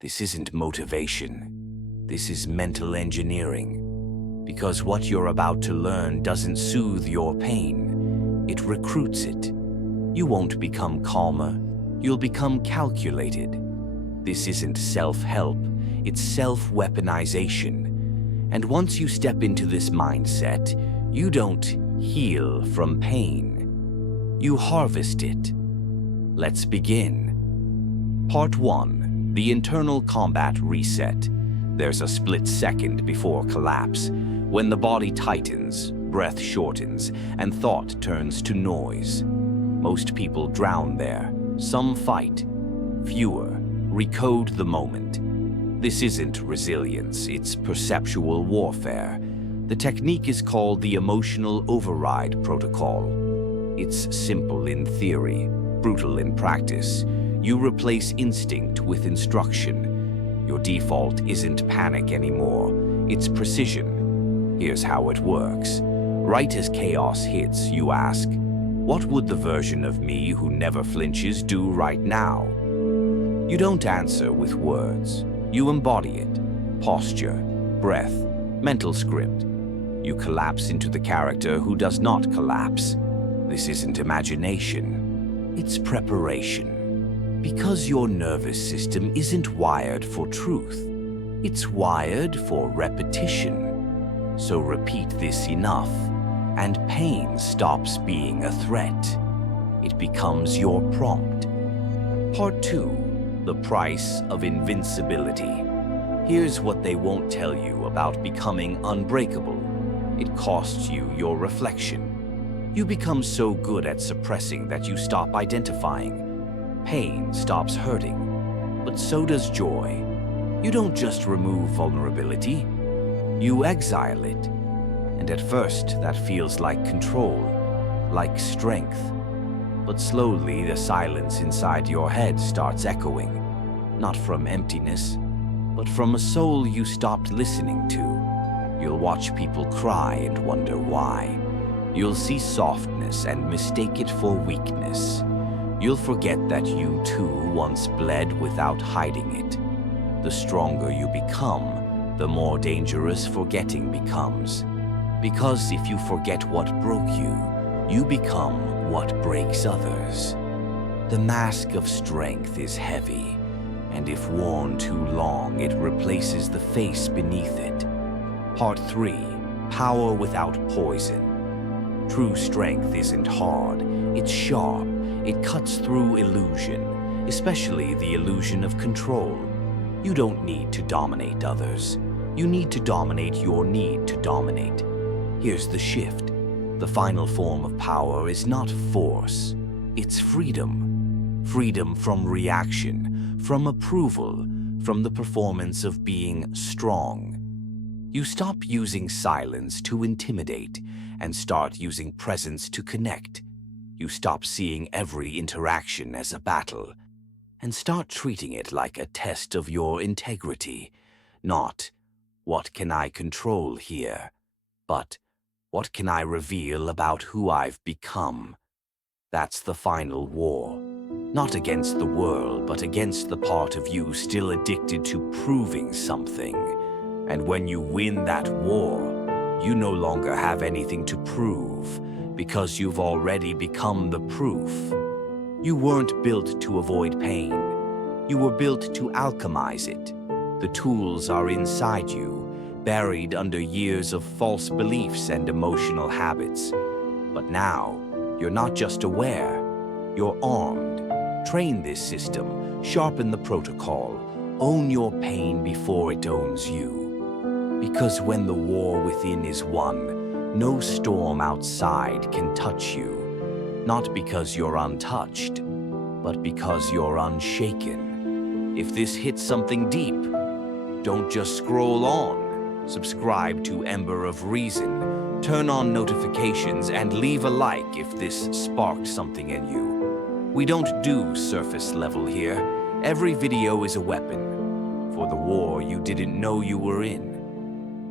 This isn't motivation. This is mental engineering. Because what you're about to learn doesn't soothe your pain. It recruits it. You won't become calmer. You'll become calculated. This isn't self-help. It's self-weaponization. And once you step into this mindset, you don't heal from pain. You harvest it. Let's begin. Part 1. The internal combat reset. There's a split second before collapse, when the body tightens, breath shortens, and thought turns to noise. Most people drown there. Some fight. Fewer recode the moment. This isn't resilience, it's perceptual warfare. The technique is called the emotional override protocol. It's simple in theory, brutal in practice. You replace instinct with instruction. Your default isn't panic anymore, it's precision. Here's how it works. Right as chaos hits, you ask, what would the version of me who never flinches do right now? You don't answer with words. You embody it. Posture, breath, mental script. You collapse into the character who does not collapse. This isn't imagination. It's preparation. Because your nervous system isn't wired for truth. It's wired for repetition. So repeat this enough, and pain stops being a threat. It becomes your prompt. Part 2. The price of invincibility. Here's what they won't tell you about becoming unbreakable. It costs you your reflection. You become so good at suppressing that you stop identifying. Pain stops hurting, but so does joy. You don't just remove vulnerability, you exile it. And at first, that feels like control, like strength. But slowly, the silence inside your head starts echoing, not from emptiness, but from a soul you stopped listening to. You'll watch people cry and wonder why. You'll see softness and mistake it for weakness. You'll forget that you too once bled without hiding it. The stronger you become, the more dangerous forgetting becomes. Because if you forget what broke you, you become what breaks others. The mask of strength is heavy, and if worn too long, it replaces the face beneath it. Part 3. Power without poison. True strength isn't hard, it's sharp. It cuts through illusion, especially the illusion of control. You don't need to dominate others. You need to dominate your need to dominate. Here's the shift. The final form of power is not force, it's freedom. Freedom from reaction, from approval, from the performance of being strong. You stop using silence to intimidate and start using presence to connect. You stop seeing every interaction as a battle and start treating it like a test of your integrity. Not, what can I control here? But, what can I reveal about who I've become? That's the final war. Not against the world, but against the part of you still addicted to proving something. And when you win that war, you no longer have anything to prove, because you've already become the proof. You weren't built to avoid pain. You were built to alchemize it. The tools are inside you, buried under years of false beliefs and emotional habits. But now, you're not just aware, you're armed. Train this system, sharpen the protocol, own your pain before it owns you. Because when the war within is won, no storm outside can touch you. Not because you're untouched, but because you're unshaken. If this hits something deep, don't just scroll on. Subscribe to Ember of Reason, turn on notifications, and leave a like if this sparked something in you. We don't do surface level here. Every video is a weapon for the war you didn't know you were in.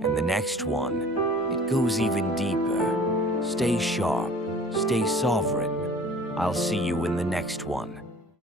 And the next one, it goes even deeper. Stay sharp, stay sovereign. I'll see you in the next one.